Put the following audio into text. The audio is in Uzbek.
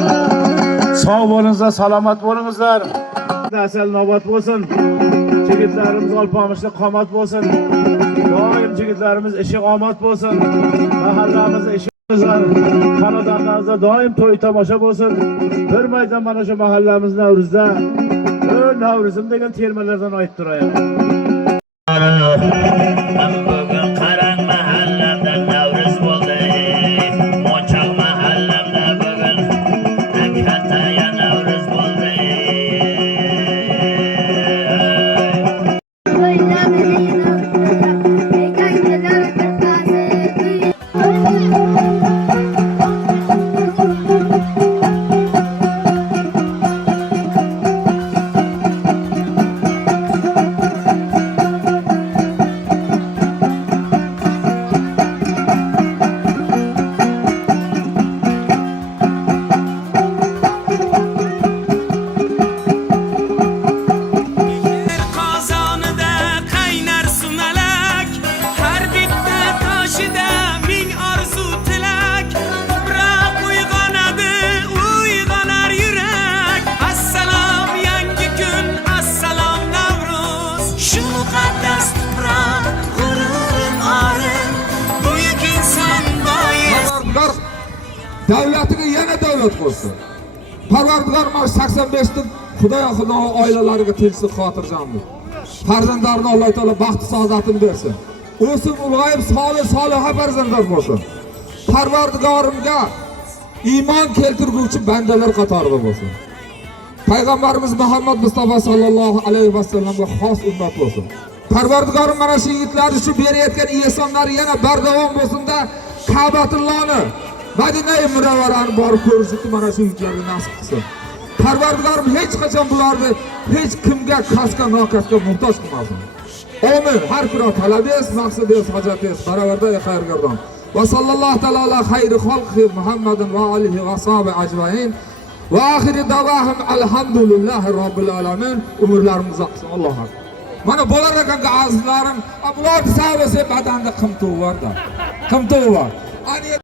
bo'lingizlar. Sog' bo'lingizlar, salomat bo'lingizlar. Asal nobod bo'lsin. Yigitlarimiz olpomisli qomat bo'lsin. Doim yigitlarimiz ishi omad bo'lsin. Mahallamizda ishimizlar, xonadonlarimizda doim to'y tomosha bo'lsin. Bir maydan mana shu mahallamiz Navruzda Navruzim degan termalardan aytib turayman. Bugun qarang mahallamda Navruz bo'ldi. Mo'choq mahallamda bugun kattaya Navruz bo'ldi. Davlatiga yana davlat bo'lsin. Parvardigor mana 85 ta Xudo oilalariga tinchlik, xotirjamlik. Farzandlarini Alloh taolo baxt saodatini bersin. O'sib ulg'ayib solih farzandlar bo'lsin. Parvardigorimga iymon keltirguvchi bandalar qatorida bo'lsin. Payg'ambarimiz Muhammad Mustafa sallallohu alayhi vasallamga xos ummat bo'lsin. Parvardigorim mana shu yigitlarni shu berayotgan ehsonlari yana bardavom bo'lsin-da, Ka'batullohni Madina-i Munavvarani borib ko'rishni mana shu yigitlarga nasib qilsin. Parvardigorim hech qachon bularni hech kimga kasga muhtoj qilmasin. Amin. Har kuni talabingiz, maqsadingiz, hojatingiz baravarda xayrgardon. Va sallallohu taala ala xayri xalqi Muhammadin va alihi va sahbi ajmain. Va oxiri davahum alhamdulillahi robbil alamin. Umrlarimiz uzoq bo'lsin. Allohu akbar. Mana bo'lar ekan azizlarim, bularni savasi badanda qimtuv bor-da. Qimtuv bor.